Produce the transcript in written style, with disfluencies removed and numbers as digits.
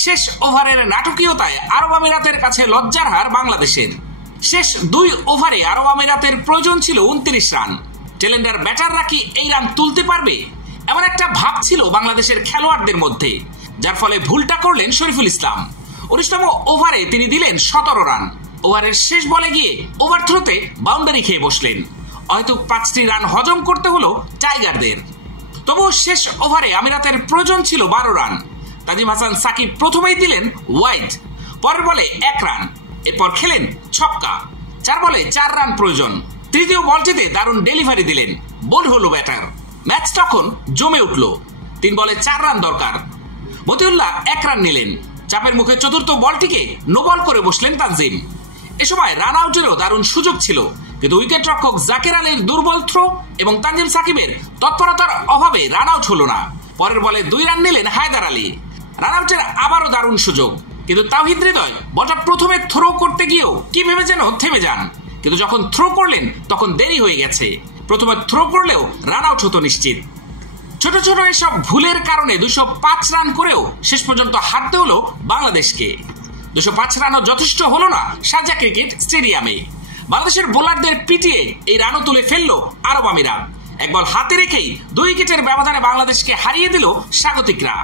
শেষ ওভারের নাটকীয়তায় আরব আমিরাতের কাছে লজ্জার হার বাংলাদেশের। শেষ 2 ওভারে আরব আমিরাতের প্রয়োজন ছিল 29 রান। টেলেন্ডার ব্যাটাররা কি এই রান তুলতে পারবে, এমন একটা ভাব ছিল বাংলাদেশের খেলোয়াড়দের মধ্যে, যার ফলে ভুলটা করলেন শরীফুল ইসলাম। 19তম ওভারে তিনি দিলেন 17 রান। ওভারের শেষ বলে গিয়ে ওভার থ্রোতে বাউন্ডারি খেয়ে বসলেন। হয়তো 5টি রান হজম করতে হলো টাইগারদের। তবুও শেষ ওভারে আমিরাতের প্রয়োজন ছিল 12 রান। তাজিম হাসান সাকিব প্রথমেই দিলেন ওয়াইড, পরের বলে 1 রান, এরপর খেলেন ছক্কা। 4 বলে 4 রান প্রয়োজন। তৃতীয় বলটিতে দারুণ ডেলিভারি দিলেন, বোল্ড হলো ব্যাটার। ম্যাচ তখন জমে উঠল। 3 বলে 4 রান দরকার। মতিউল্লাহ 1 রান নিলেন। চাপের মুখে চতুর্থ বলটিকে নো বল করে বসলেন তানজিম। এ সময় রান আউটেরও দারুণ সুযোগ ছিল, কিন্তু উইকেট রক্ষক জাকের আলীর দুর্বল থ্রো এবং তানজিম সাকিবের তৎপরতার অভাবে রান আউট হলো না। পরের বলে 2 রান নিলেন হায়দার আলী। রান আউটের আবারও দারুণ সুযোগ, কিন্তু তাওহিদ হৃদয় বলটা প্রথমে থ্রো করতে গিয়েও কি ভেবে যেন থেমে যান। কিন্তু যখন থ্রো করলেন তখন দেরি হয়ে গেছে। প্রথমে থ্রো করলেও রান আউট হতো নিশ্চিত। ছোট ছোট এসব ভুলের কারণে 205 রান করেও শেষ পর্যন্ত হারতে হলো বাংলাদেশকে। 205 রানও যথেষ্ট হলো না শারজাহ ক্রিকেট স্টেডিয়ামে। বাংলাদেশের বোলারদের পিটিয়ে এই রানও তুলে ফেললো আরব আমিরাত। এক বল হাতে রেখেই 2 উইকেটের ব্যবধানে বাংলাদেশকে হারিয়ে দিল স্বাগতিকরা।